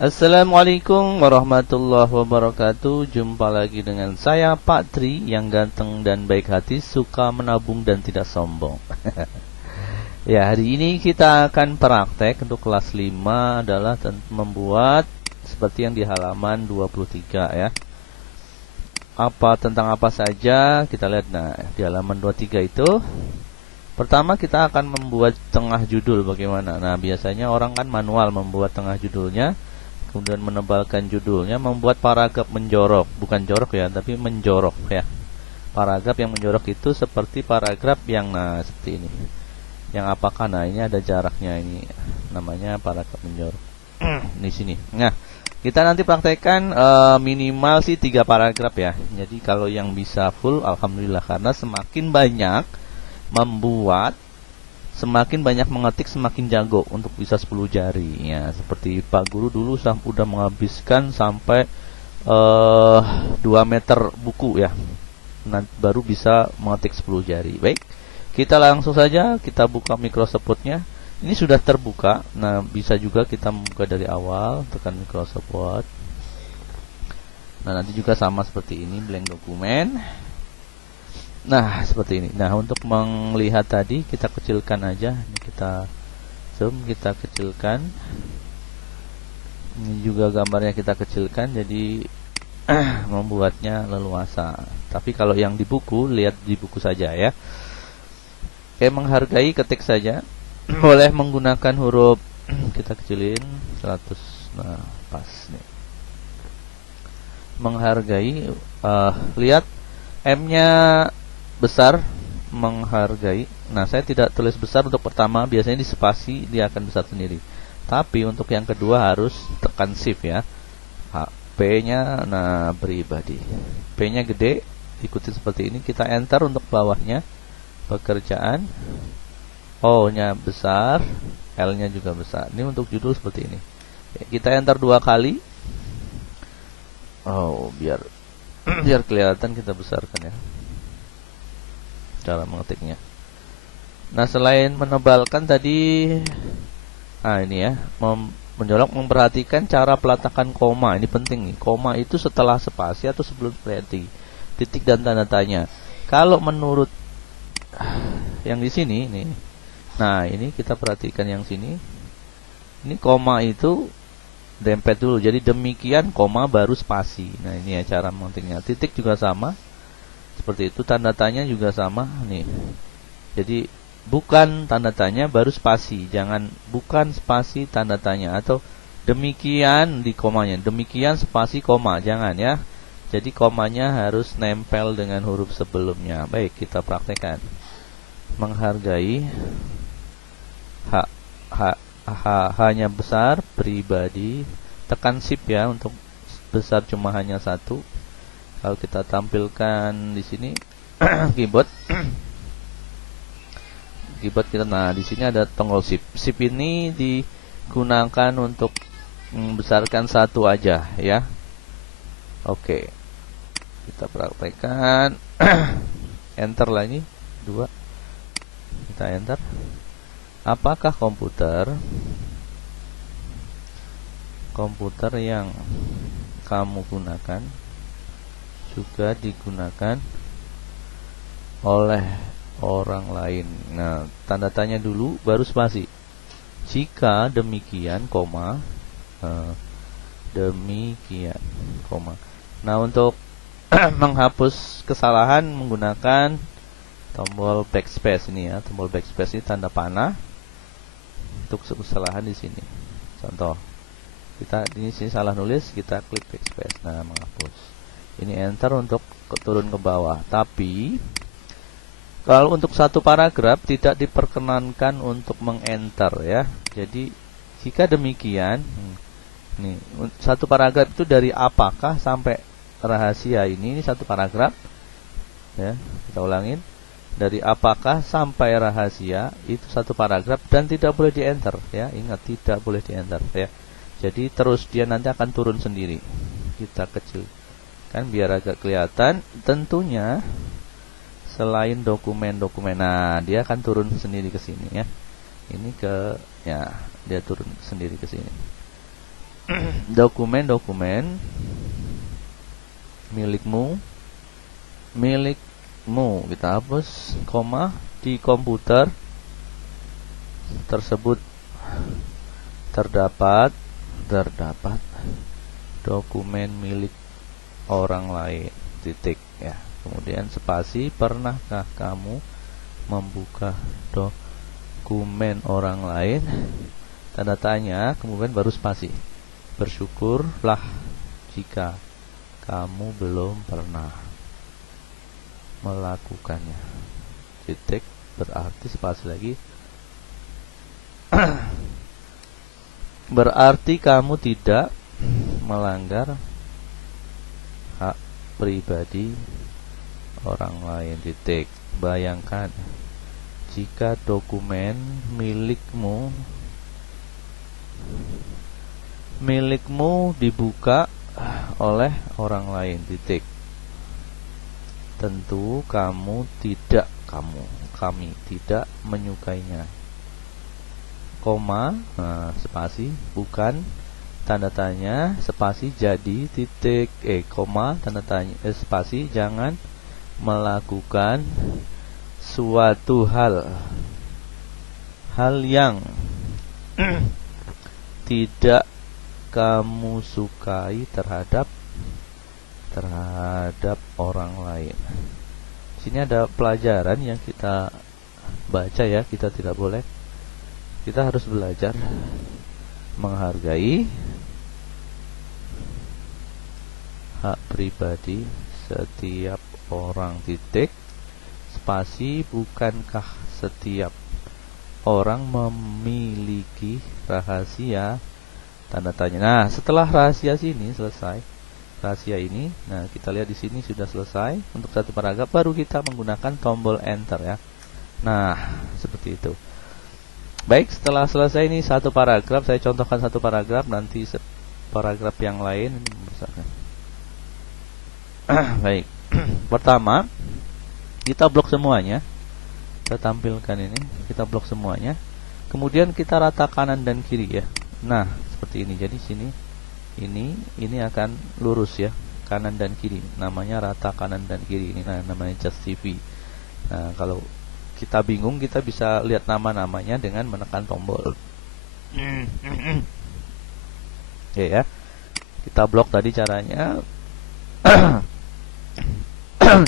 Assalamualaikum warahmatullahi wabarakatuh. Jumpa lagi dengan saya Pak Tri, yang ganteng dan baik hati, suka menabung dan tidak sombong. Ya, hari ini kita akan praktek untuk kelas 5 adalah membuat seperti yang di halaman 23 ya. Tentang apa saja kita lihat. Nah, di halaman 23 itu pertama kita akan membuat tengah judul bagaimana. Nah, biasanya orang kan manual membuat tengah judulnya, kemudian menebalkan judulnya, membuat paragraf menjorok, bukan jorok ya, tapi menjorok ya. Paragraf yang menjorok itu seperti paragraf yang seperti ini. Yang apakah? Nah, ini ada jaraknya, ini namanya paragraf menjorok. Di sini. Nah, kita nanti praktekkan minimal sih 3 paragraf ya. Jadi kalau yang bisa full alhamdulillah, karena semakin banyak membuat, semakin banyak mengetik, semakin jago untuk bisa 10 jari ya. Seperti Pak Guru dulu udah menghabiskan sampai 2 meter buku ya. Nanti baru bisa mengetik 10 jari. Baik, kita langsung saja kita buka Microsoft Word-nya. Ini sudah terbuka. Nah, bisa juga kita membuka dari awal, tekan Microsoft Word. Nah, nanti juga sama seperti ini, blank dokumen. Nah, seperti ini. Nah, untuk melihat tadi kita kecilkan aja. Ini kita zoom, kita kecilkan. Ini juga gambarnya kita kecilkan, jadi membuatnya leluasa. Tapi kalau yang di buku, lihat di buku saja ya. Oke, menghargai, ketik saja. Boleh menggunakan huruf kita kecilin 100. Nah, pas nih. Menghargai, lihat M-nya besar, menghargai. Nah, saya tidak tulis besar untuk pertama, biasanya di spasi dia akan besar sendiri. Tapi untuk yang kedua harus tekan shift ya. P-nya nah pribadi. P-nya gede, ikuti seperti ini, kita enter untuk bawahnya. Pekerjaan. O-nya besar, L-nya juga besar. Ini untuk judul seperti ini. Kita enter 2 kali. Oh, biar kelihatan kita besarkan ya cara mengetiknya. Nah, selain menebalkan tadi, ini ya, menjolok, memperhatikan cara peletakan koma. Ini penting nih. Koma itu setelah spasi atau sebelum spasi, titik dan tanda tanya. Kalau menurut yang di sini nih. Nah, ini kita perhatikan yang sini. Ini koma itu dempet dulu. Jadi demikian koma baru spasi. Nah, ini ya cara mengetiknya. Titik juga sama. Seperti itu, tanda tanya juga sama nih. Jadi bukan tanda tanya baru spasi, jangan bukan spasi tanda tanya, atau demikian di komanya, demikian spasi koma, jangan ya. Jadi komanya harus nempel dengan huruf sebelumnya. Baik, kita praktekkan. Menghargai, H-nya besar, pribadi, tekan shift ya untuk besar cuma hanya 1. Kalau kita tampilkan di sini keyboard kita, nah di sini ada tombol shift. Shift ini digunakan untuk membesarkan 1 aja ya. Oke, kita praktekkan. Enter lagi 2. Kita enter. Apakah komputer yang kamu gunakan juga digunakan oleh orang lain? Nah, tanda tanya dulu baru spasi. Jika demikian, koma, demikian, koma. Nah, untuk menghapus kesalahan menggunakan tombol backspace ini ya. Tombol backspace ini tanda panah untuk kesalahan di sini. Contoh, kita di sini salah nulis, kita klik backspace. Nah, menghapus. Ini enter untuk turun ke bawah. Tapi kalau untuk 1 paragraf tidak diperkenankan untuk mengenter ya. Jadi jika demikian, nih 1 paragraf itu dari apakah sampai rahasia, ini 1 paragraf ya. Kita ulangin, dari apakah sampai rahasia itu 1 paragraf dan tidak boleh di enter ya. Ingat, tidak boleh di enter ya. Jadi terus dia nanti akan turun sendiri. Kita kecil kan biar agak kelihatan. Tentunya selain dokumen-dokumen, nah dia akan turun sendiri ke sini ya. Ini ke ya, dia turun sendiri ke sini. dokumen-dokumen milikmu kita hapus koma di komputer tersebut terdapat dokumen milik orang lain titik ya. Kemudian spasi, pernahkah kamu membuka dokumen orang lain, tanda tanya, kemudian baru spasi. Bersyukurlah jika kamu belum pernah melakukannya titik, berarti spasi lagi. Berarti kamu tidak melanggar hak pribadi orang lain titik. Bayangkan jika dokumen milikmu dibuka oleh orang lain titik. Tentu kami tidak menyukainya. Koma, spasi, bukan, tanda tanya, spasi, jadi, titik, koma, tanda tanya, spasi, jangan melakukan suatu hal yang tidak kamu sukai terhadap orang lain. Sini ada pelajaran yang kita baca ya, kita harus belajar menghargai hak pribadi setiap orang titik, spasi, bukankah setiap orang memiliki rahasia, tanda tanya. Nah, setelah rahasia sini selesai, rahasia ini, nah kita lihat di sini sudah selesai untuk satu paragraf, baru kita menggunakan tombol enter ya. Nah, seperti itu. Baik, setelah selesai ini satu paragraf, saya contohkan satu paragraf, nanti paragraf yang lain misalkan. Baik. Pertama, kita blok semuanya. Kita tampilkan ini, kita blok semuanya. Kemudian kita rata kanan dan kiri ya. Nah, seperti ini. Jadi sini ini akan lurus ya, kanan dan kiri. Namanya rata kanan dan kiri. Ini namanya Just TV. Nah, kalau kita bingung, kita bisa lihat nama-namanya dengan menekan tombol. Oke ya. Kita blok tadi caranya.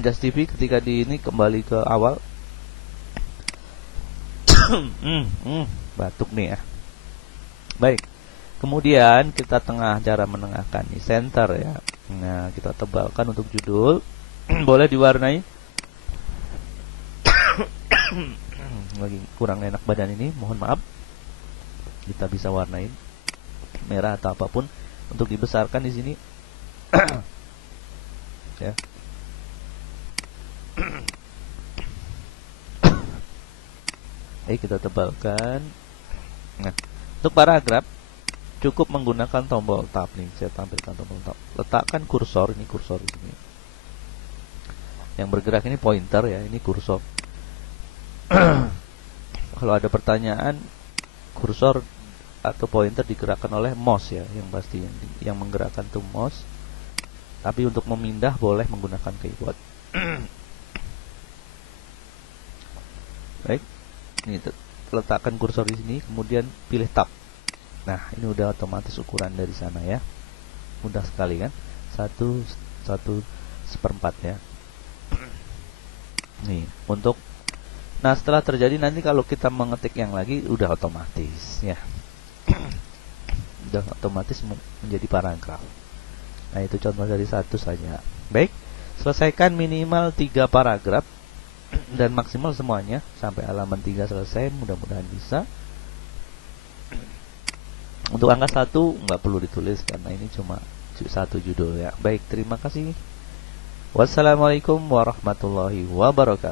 Just TV ketika di ini kembali ke awal. Batuk nih ya. Baik. Kemudian kita cara menengahkan nih, center ya. Nah, kita tebalkan untuk judul. Boleh diwarnai. Lagi kurang enak badan ini, mohon maaf. Kita bisa warnain merah atau apapun untuk dibesarkan di sini. Ya. Kita tebalkan. Nah, untuk paragraf cukup menggunakan tombol tab nih. Saya tampilkan tombol tab. Letakkan kursor, ini kursor di sini. Yang bergerak ini pointer ya, ini kursor. Kalau ada pertanyaan, kursor atau pointer digerakkan oleh mouse ya, yang pasti yang menggerakkan itu mouse. Tapi untuk memindah boleh menggunakan keyboard. Baik, ini letakkan kursor di sini, kemudian pilih tab. Nah, ini udah otomatis ukuran dari sana ya, mudah sekali kan, 1/1/4 ya. Nih untuk, nah setelah terjadi nanti kalau kita mengetik yang lagi udah otomatis ya, udah otomatis menjadi paragraf. Nah, itu contoh dari satu saja. Baik, selesaikan minimal 3 paragraf dan maksimal semuanya sampai halaman 3 selesai, mudah-mudahan bisa. Untuk angka 1 nggak perlu ditulis karena ini cuma satu judul ya. Baik, terima kasih. Wassalamualaikum warahmatullahi wabarakatuh.